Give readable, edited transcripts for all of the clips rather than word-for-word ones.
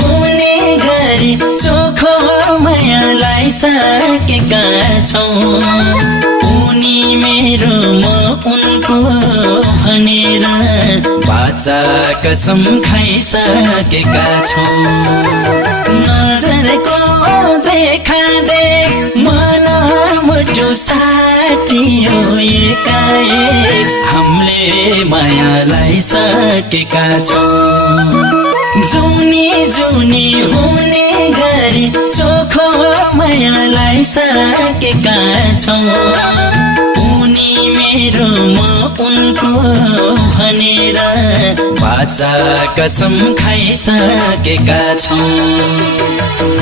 हुने गरी चोखो मायालाई सकेका छौं। उनी मेरो म उनको भनेर बाचा कसम खाइसकेका छौं। नजरको देखा देख मन मुटु साटियो एकाएक हामीले मायालाई सकेका छौं। जुनी जुनी हुने गरी चोखो मायालाई सकेका छौं। उनी मेरो म उनको भनेर बाचा कसम खाइसकेका छौं।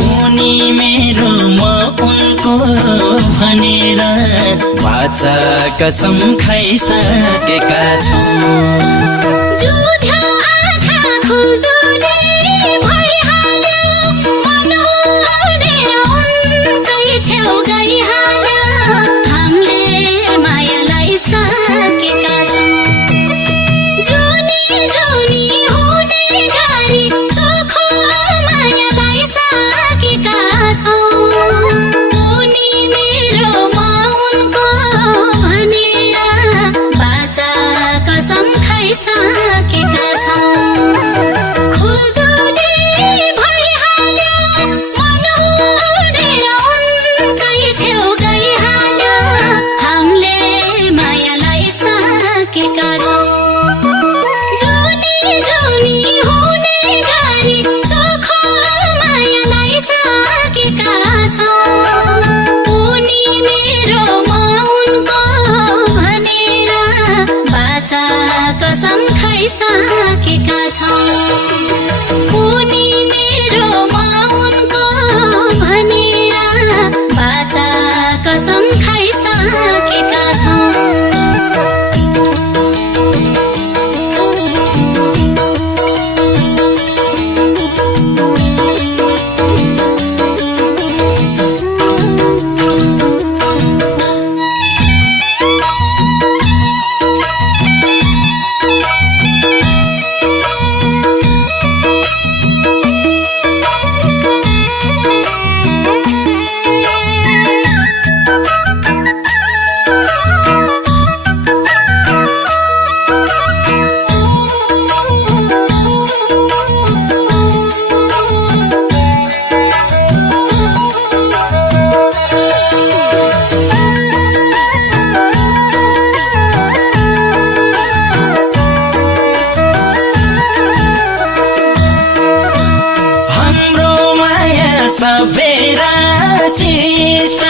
उनी मेरो म उनको भनेर बाचा कसम खाइसकेका छौं। सबेरा शिष्ट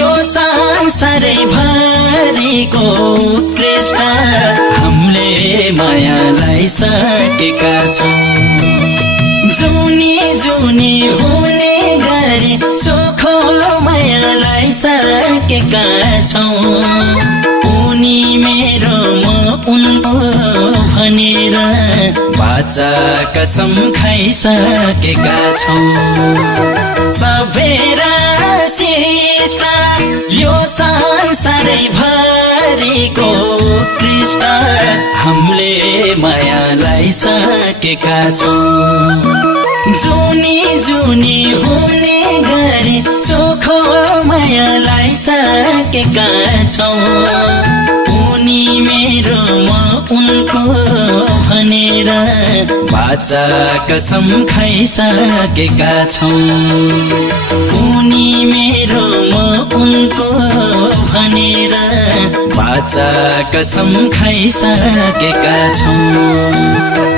यो संसारै भरिको उत्कृष्ट हामीले मायालाई सकेका छौं। जुनी जुनी हुने गरी चोखो मायालाई सकेका छौं। उनी मेरो म उनको भनेर बाचा कसम खाइसकेका छौं। सबेरा शिष्ट यो संसारै भरिको उत्कृष्ट हामीले मायालाई सकेका छौं। जुनी जुनी हुने गरी चोखो मायालाई सकेका छौं। उनी मेरो म उनको भनेर बाचा कसम खाइसकेका छौं। उनी मेरो म उनको भनेर बाचा कसम खाइसकेका छौं।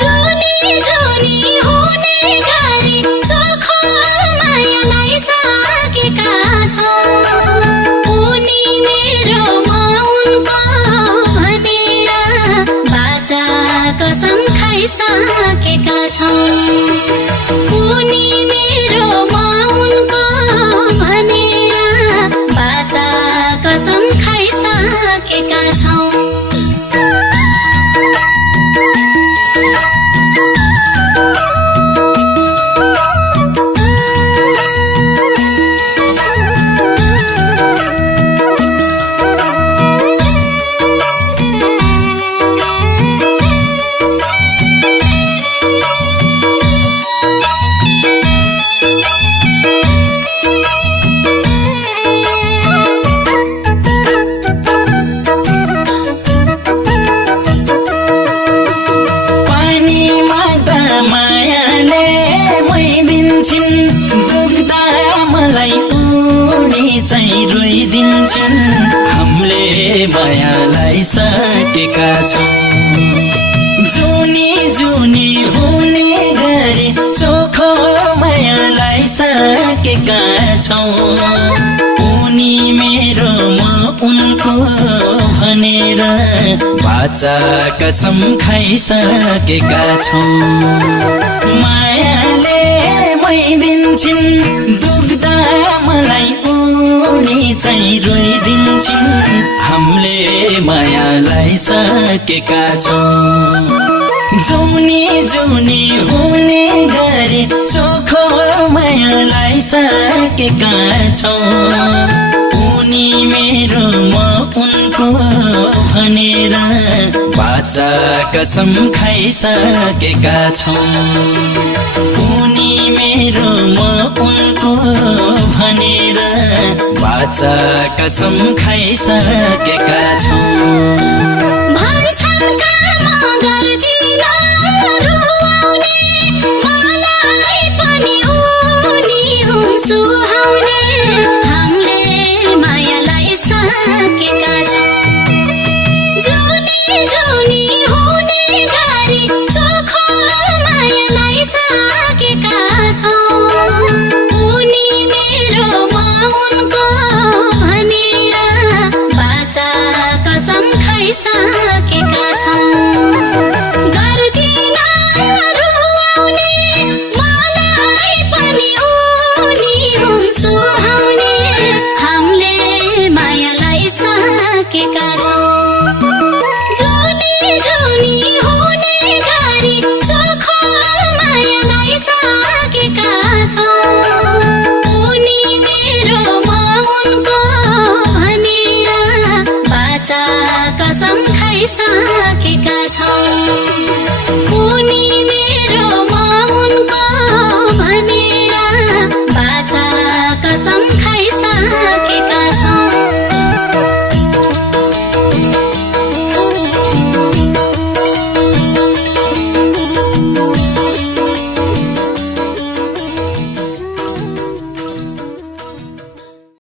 जुनी जुनी हुने दिन्छन् हामीले मायालाई सकेका छौँ जुनी जुनी हुने गरी चोखो मायालाई सकेका छौँ उनी मेरो म उनको भनेर बाचा कसम खाइसकेका छौँ मायाले मै दिन्छन् दुख्दा मलाई उनी चाहिँ रोइदिन्छन् हामीले मायालाई सकेका छौँ जुनी जुनी हुने गरी चोखो मायालाई सकेका छौँ उनी मेरो म उनको भनेर बाचा कसम खाइसकेका छौँ उनी मेरो म उनको भनेर बाचा कसम खाइसकेका छौँ सुहाउने हामीले मायालाई सकेका